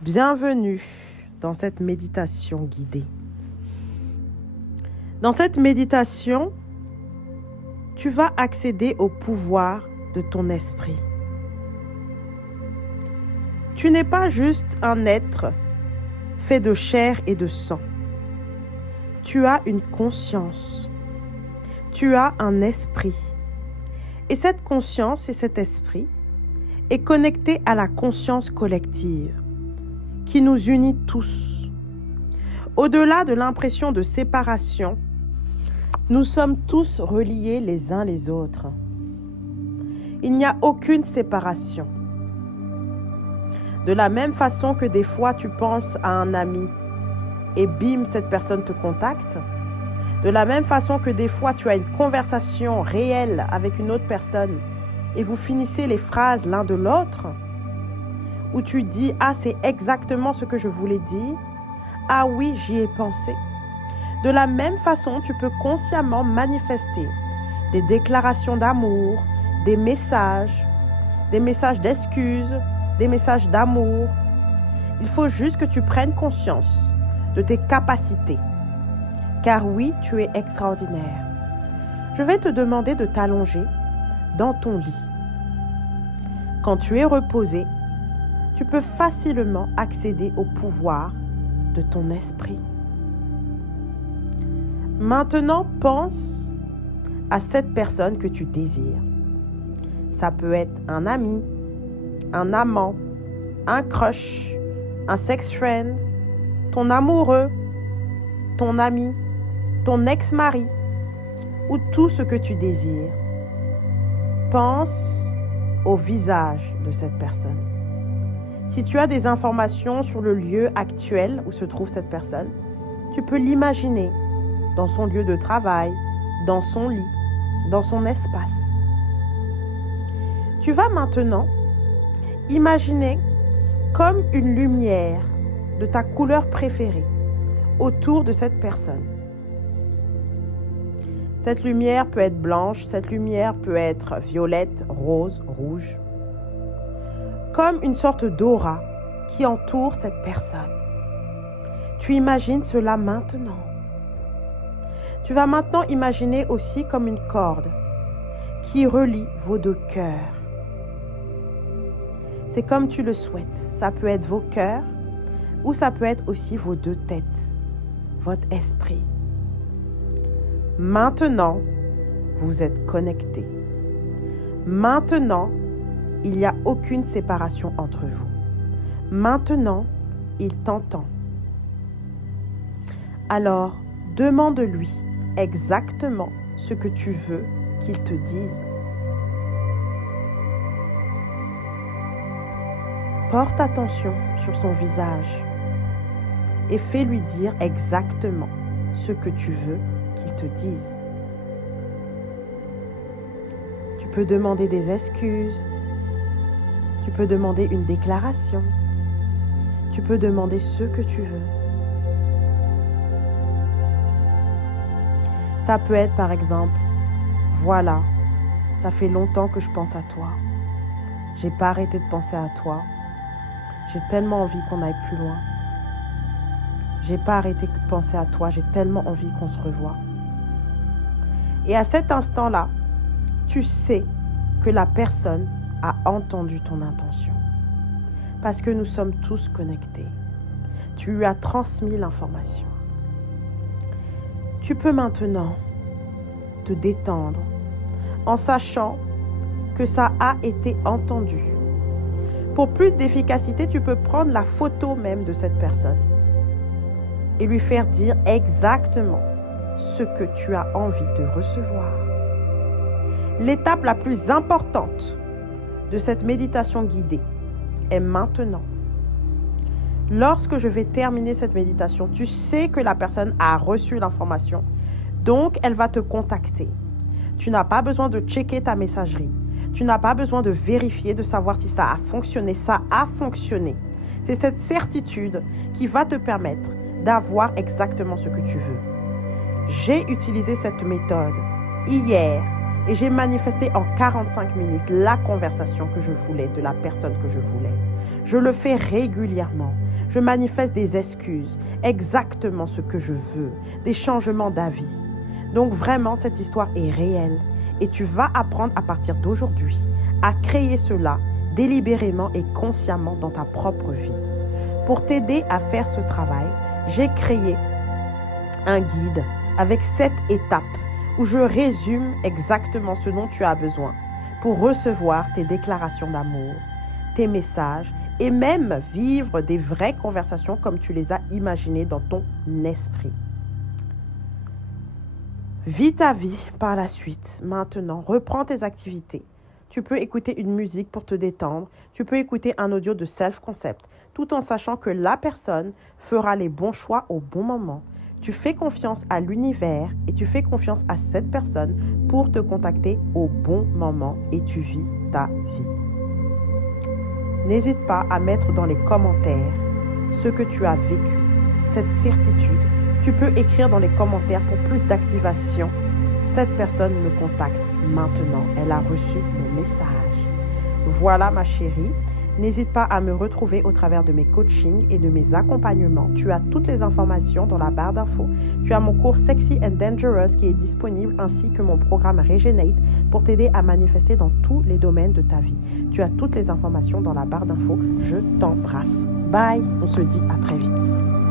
Bienvenue dans cette méditation guidée. Dans cette méditation, tu vas accéder au pouvoir de ton esprit. Tu n'es pas juste un être fait de chair et de sang. Tu as une conscience. Tu as un esprit. Et cette conscience et cet esprit est connecté à la conscience collective qui nous unit tous. Au-delà de l'impression de séparation, nous sommes tous reliés les uns les autres. Il n'y a aucune séparation. De la même façon que des fois tu penses à un ami et bim, cette personne te contacte, de la même façon que des fois tu as une conversation réelle avec une autre personne et vous finissez les phrases l'un de l'autre, où tu dis « Ah, c'est exactement ce que je voulais dire. Ah oui, j'y ai pensé. » De la même façon, tu peux consciemment manifester des déclarations d'amour, des messages d'excuses, des messages d'amour. Il faut juste que tu prennes conscience de tes capacités. Car oui, tu es extraordinaire. Je vais te demander de t'allonger dans ton lit. Quand tu es reposé, tu peux facilement accéder au pouvoir de ton esprit. Maintenant, pense à cette personne que tu désires. Ça peut être un ami, un amant, un crush, un sex friend, ton amoureux, ton ami, ton ex-mari ou tout ce que tu désires. Pense au visage de cette personne. Si tu as des informations sur le lieu actuel où se trouve cette personne, tu peux l'imaginer dans son lieu de travail, dans son lit, dans son espace. Tu vas maintenant imaginer comme une lumière de ta couleur préférée autour de cette personne. Cette lumière peut être blanche, cette lumière peut être violette, rose, rouge. Comme une sorte d'aura qui entoure cette personne. Tu imagines cela maintenant. Tu vas maintenant imaginer aussi comme une corde qui relie vos deux cœurs. C'est comme tu le souhaites. Ça peut être vos cœurs ou ça peut être aussi vos deux têtes, votre esprit. Maintenant, vous êtes connectés. Maintenant, il n'y a aucune séparation entre vous. Maintenant, il t'entend. Alors, demande-lui exactement ce que tu veux qu'il te dise. Porte attention sur son visage et fais-lui dire exactement ce que tu veux qu'il te dise. Tu peux demander des excuses. Tu peux demander une déclaration. Tu peux demander ce que tu veux. Ça peut être par exemple, voilà, ça fait longtemps que je pense à toi. J'ai pas arrêté de penser à toi. J'ai tellement envie qu'on aille plus loin. J'ai pas arrêté de penser à toi. J'ai tellement envie qu'on se revoie. Et à cet instant-là, tu sais que la personne a entendu ton intention. Parce que nous sommes tous connectés. Tu lui as transmis l'information. Tu peux maintenant te détendre en sachant que ça a été entendu. Pour plus d'efficacité, tu peux prendre la photo même de cette personne et lui faire dire exactement ce que tu as envie de recevoir. L'étape la plus importante de cette méditation guidée est maintenant. Lorsque je vais terminer cette méditation, tu sais que la personne a reçu l'information, donc elle va te contacter. Tu n'as pas besoin de checker ta messagerie. Tu n'as pas besoin de vérifier, de savoir si ça a fonctionné. Ça a fonctionné. C'est cette certitude qui va te permettre d'avoir exactement ce que tu veux. J'ai utilisé cette méthode hier et j'ai manifesté en 45 minutes la conversation que je voulais de la personne que je voulais. Je le fais régulièrement. Je manifeste des excuses, exactement ce que je veux, des changements d'avis. Donc vraiment, cette histoire est réelle et tu vas apprendre à partir d'aujourd'hui à créer cela délibérément et consciemment dans ta propre vie. Pour t'aider à faire ce travail, j'ai créé un guide avec 7 étapes où je résume exactement ce dont tu as besoin pour recevoir tes déclarations d'amour, tes messages et même vivre des vraies conversations comme tu les as imaginées dans ton esprit. Vis ta vie par la suite. Maintenant, reprends tes activités. Tu peux écouter une musique pour te détendre. Tu peux écouter un audio de self-concept, tout en sachant que la personne fera les bons choix au bon moment. Tu fais confiance à l'univers et tu fais confiance à cette personne pour te contacter au bon moment et tu vis ta vie. N'hésite pas à mettre dans les commentaires ce que tu as vécu, cette certitude. Tu peux écrire dans les commentaires pour plus d'activation. Cette personne me contacte maintenant. Elle a reçu mon message. Voilà ma chérie. N'hésite pas à me retrouver au travers de mes coachings et de mes accompagnements. Tu as toutes les informations dans la barre d'infos. Tu as mon cours Sexy and Dangerous qui est disponible ainsi que mon programme Regenate pour t'aider à manifester dans tous les domaines de ta vie. Tu as toutes les informations dans la barre d'infos. Je t'embrasse. Bye. On se dit à très vite.